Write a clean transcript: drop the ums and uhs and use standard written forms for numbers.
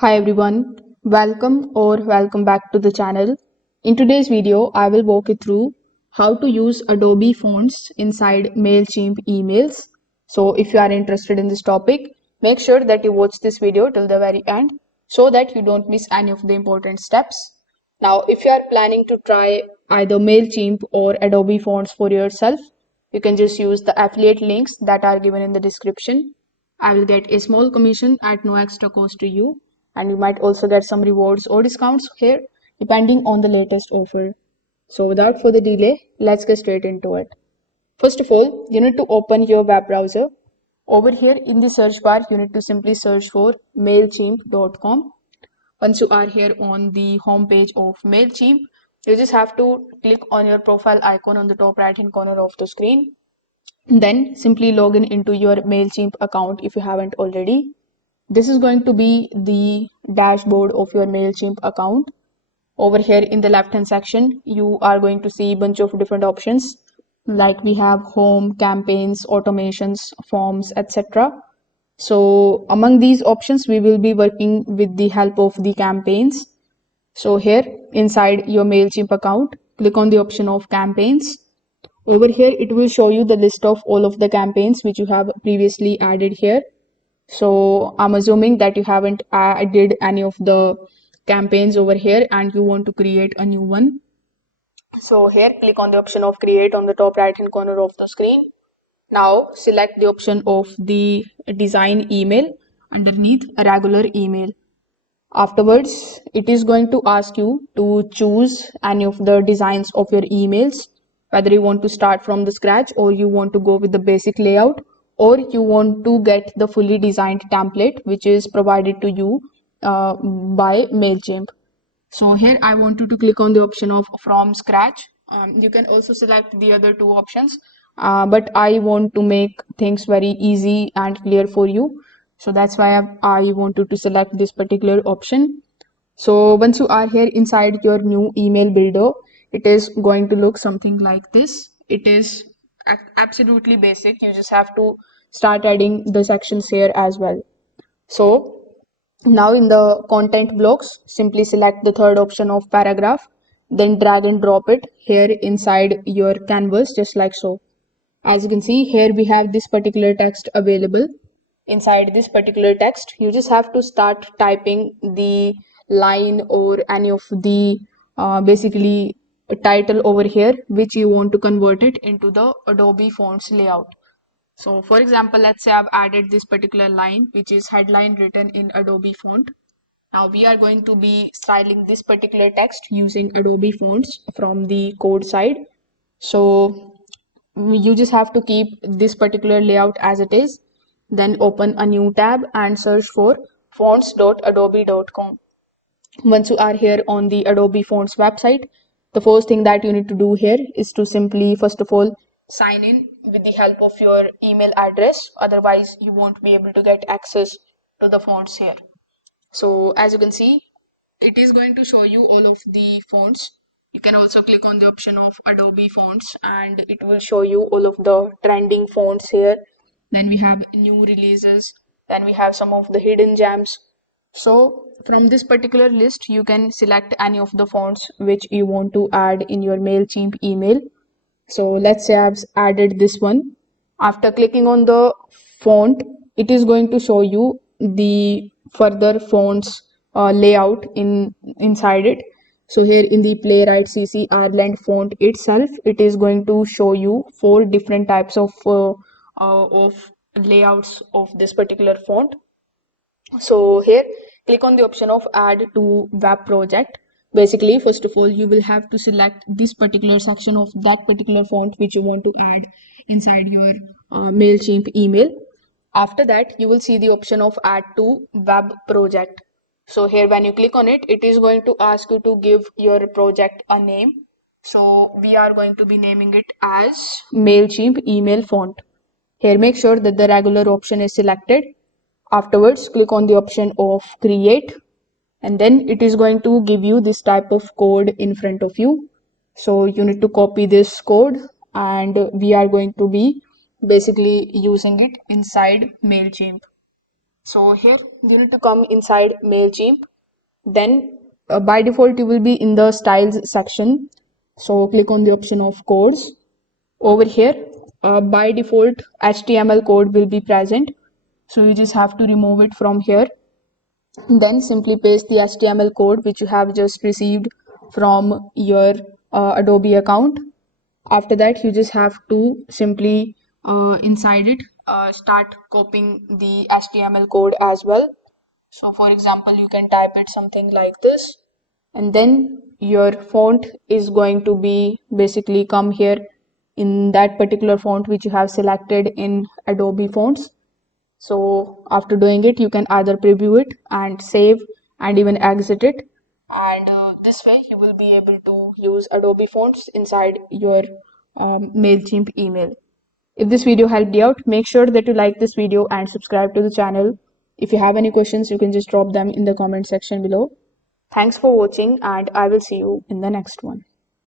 Hi everyone, welcome back to the channel. In today's video, I will walk you through how to use Adobe fonts inside Mailchimp emails. So if you are interested in this topic, make sure that you watch this video till the very end so that you don't miss any of the important steps. Now, if you are planning to try either Mailchimp or Adobe fonts for yourself, you can just use the affiliate links that are given in the description. I will get a small commission at no extra cost to you, and you might also get some rewards or discounts here depending on the latest offer. So without further delay, let's get straight into it. First of all, you need to open your web browser. Over here in the search bar, you need to simply search for mailchimp.com. Once you are here on the home page of Mailchimp, you just have to click on your profile icon on the top right hand corner of the screen. Then simply log in into your Mailchimp account if you haven't already. This is going to be the dashboard of your Mailchimp account. Over here in the left hand section, you are going to see a bunch of different options like we have home, campaigns, automations, forms, etc. So among these options, we will be working with the help of the campaigns. So here inside your Mailchimp account, click on the option of campaigns. Over here, it will show you the list of all of the campaigns which you have previously added here. So I'm assuming that you haven't added any of the campaigns over here and you want to create a new one. So here, click on the option of create on the top right hand corner of the screen. Now select the option of the design email underneath a regular email. Afterwards, it is going to ask you to choose any of the designs of your emails, whether you want to start from the scratch or you want to go with the basic layout or you want to get the fully designed template which is provided to you by Mailchimp. So here I want you to click on the option of from scratch. You can also select the other two options, but I want to make things very easy and clear for you. So that's why I wanted to select this particular option. So once you are here inside your new email builder, it is going to look something like this. It is absolutely basic. You just have to start adding the sections here as well. So now in the content blocks, simply select the third option of paragraph, then drag and drop it here inside your canvas just like so. As you can see here we have this particular text available. Inside this particular text, you just have to start typing the line or any of the basically title over here which you want to convert it into the Adobe fonts layout. So for example, let's say I've added this particular line, which is headline written in Adobe font. Now we are going to be styling this particular text using Adobe fonts from the code side. So you just have to keep this particular layout as it is. Then open a new tab and search for fonts.adobe.com. Once you are here on the Adobe Fonts website, the first thing that you need to do here is to simply, first of all, sign in with the help of your email address. Otherwise, you won't be able to get access to the fonts here. So as you can see, it is going to show you all of the fonts. You can also click on the option of Adobe fonts and it will show you all of the trending fonts here. Then we have new releases. Then we have some of the hidden gems. So from this particular list, you can select any of the fonts which you want to add in your Mailchimp email. So let's say I've added this one. After clicking on the font, it is going to show you the further fonts layout inside it. So here in the Playwright CC Ireland font itself, it is going to show you 4 different types of layouts of this particular font. So here, click on the option of add to web project. Basically, first of all, you will have to select this particular section of that particular font which you want to add inside your Mailchimp email. After that, you will see the option of add to web project. So here when you click on it, it is going to ask you to give your project a name. So we are going to be naming it as Mailchimp email font. Here make sure that the regular option is selected. Afterwards, click on the option of create and then it is going to give you this type of code in front of you. So you need to copy this code and we are going to be basically using it inside Mailchimp. So here you need to come inside Mailchimp. Then by default you will be in the styles section. So click on the option of codes. Over here, by default HTML code will be present. So you just have to remove it from here. Then simply paste the HTML code which you have just received from your Adobe account. After that, you just have to simply inside it start copying the HTML code as well. So for example, you can type it something like this, and then your font is going to be basically come here in that particular font which you have selected in Adobe fonts. So after doing it, you can either preview it and save and even exit it. And this way you will be able to use Adobe fonts inside your Mailchimp email. If this video helped you out, make sure that you like this video and subscribe to the channel. If you have any questions, you can just drop them in the comment section below. Thanks for watching, and I will see you in the next one.